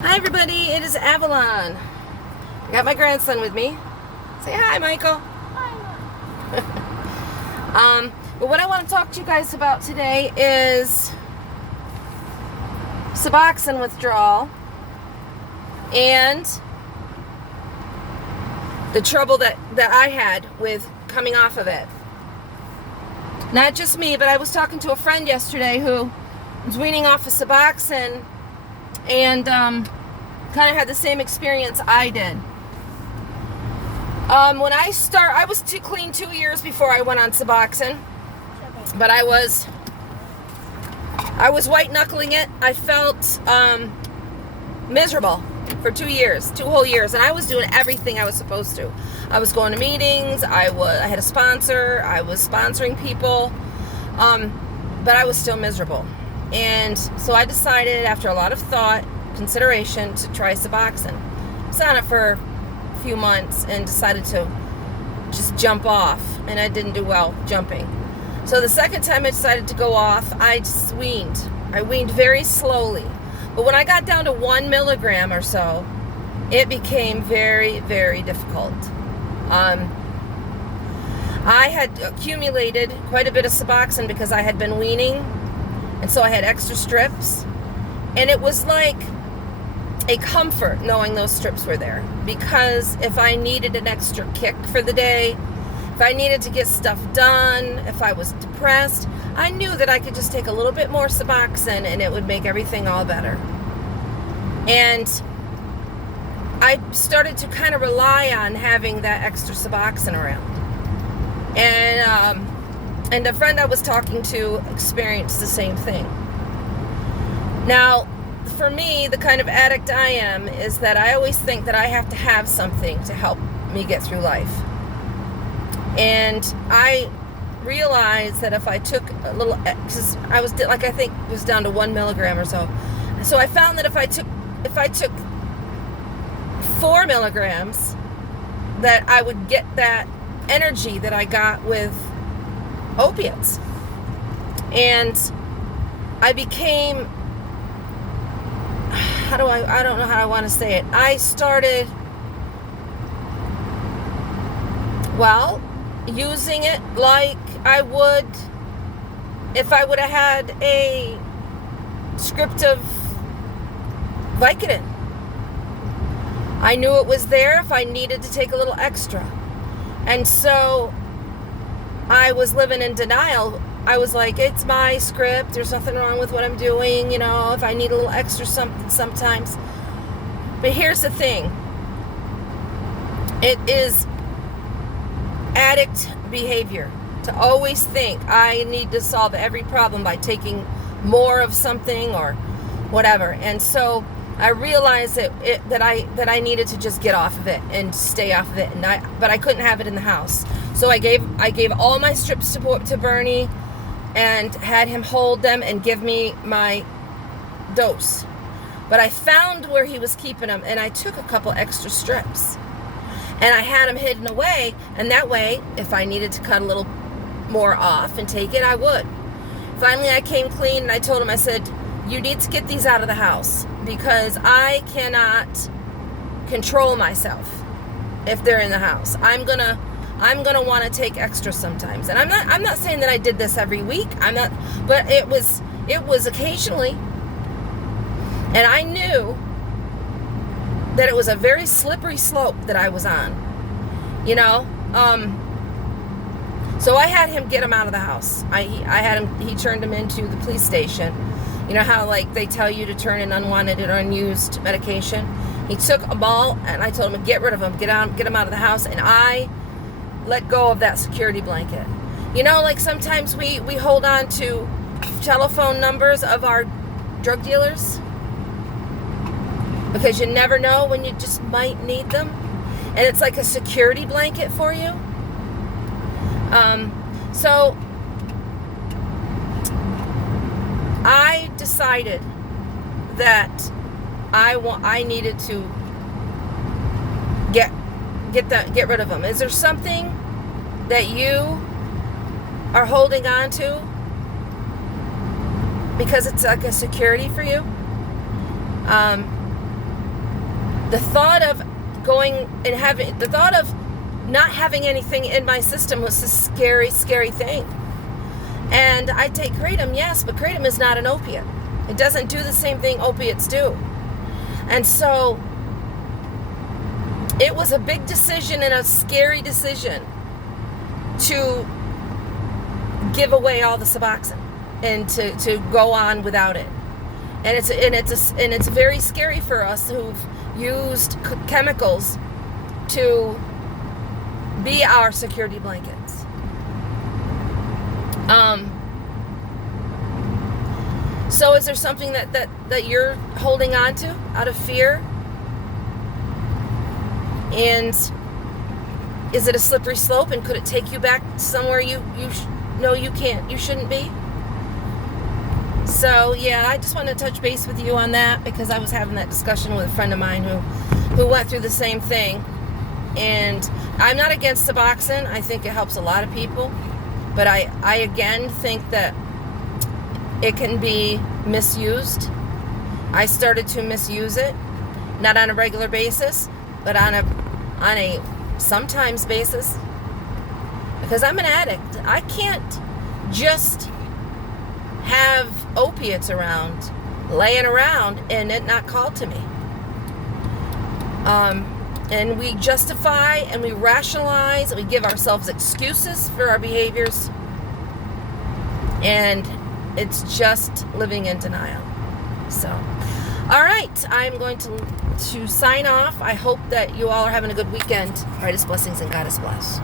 Hi everybody, it is Avalon. I got my grandson with me. Say hi, Michael. But what I want to talk to you guys about today is Suboxone withdrawal and the trouble that I had with coming off of it. Not just me, but I was talking to a friend yesterday who was weaning off of Suboxone and kind of had the same experience I did. When I was too clean 2 years before I went on Suboxone, but I was white knuckling it. I felt miserable for 2 years, 2 whole years, and I was doing everything I was supposed to. I was going to meetings. I had a sponsor. I was sponsoring people, but I was still miserable. And so I decided, after a lot of thought, consideration, to try Suboxone. I was on it for a few months and decided to just jump off, and I didn't do well jumping. So the second time I decided to go off, I just weaned. I weaned very slowly. But when I got down to 1 milligram or so, it became very, very difficult. I had accumulated quite a bit of Suboxone because I had been weaning, and so I had extra strips, and it was like a comfort knowing those strips were there, because if I needed an extra kick for the day, if I needed to get stuff done, if I was depressed, I knew that I could just take a little bit more Suboxone and it would make everything all better. And I started to kind of rely on having that extra Suboxone around. And a friend I was talking to experienced the same thing. Now, for me, the kind of addict I am is that I always think that I have to have something to help me get through life. And I realized that if I took a little, because I was like, I think it was down to 1 milligram or so. So I found that if I took 4 milligrams, that I would get that energy that I got with opiates. And I became, I don't know how I want to say it. I started, using it like I would if I would have had a script of Vicodin. I knew it was there if I needed to take a little extra. And so I was living in denial. I was like, it's my script. There's nothing wrong with what I'm doing. If I need a little extra something sometimes. But here's the thing. It is addict behavior to always think I need to solve every problem by taking more of something or whatever. And so I realized that I needed to just get off of it and stay off of it. But I couldn't have it in the house. So I gave all my strips to Bernie and had him hold them and give me my dose. But I found where he was keeping them, and I took a couple extra strips. And I had them hidden away, and that way, if I needed to cut a little more off and take it, I would. Finally, I came clean, and I told him, I said, you need to get these out of the house, because I cannot control myself if they're in the house. I'm gonna want to take extra sometimes. And I'm not saying that I did this every week. But it was occasionally. And I knew that it was a very slippery slope that I was on. So I had him get him out of the house. He turned him into the police station. You know how like they tell you to turn in unwanted or unused medication? He took them all, and I told him to get rid of them, get him out of the house, and I let go of that security blanket. Like sometimes we hold on to telephone numbers of our drug dealers because you never know when you just might need them, and it's like a security blanket for you. So I decided that I needed to get rid of them. Is there something that you are holding on to because it's like a security for you? the thought of not having anything in my system was a scary, scary thing. And I take kratom, yes, but kratom is not an opiate. It doesn't do the same thing opiates do. And so it was a big decision and a scary decision to give away all the Suboxone and to go on without it. And it's very scary for us who've used chemicals to be our security blankets. So is there something that you're holding on to out of fear? And is it a slippery slope, and could it take you back somewhere you can't, you shouldn't be? So yeah, I just wanted to touch base with you on that, because I was having that discussion with a friend of mine who went through the same thing. And I'm not against Suboxone. I think it helps a lot of people, but I again think that it can be misused. I started to misuse it, not on a regular basis, but on a sometimes basis, because I'm an addict. I can't just have opiates around, laying around, and it not called to me. And we justify and we rationalize and we give ourselves excuses for our behaviors, and it's just living in denial. So, all right, I'm going to sign off. I hope that you all are having a good weekend. Brightest blessings and God is blessed.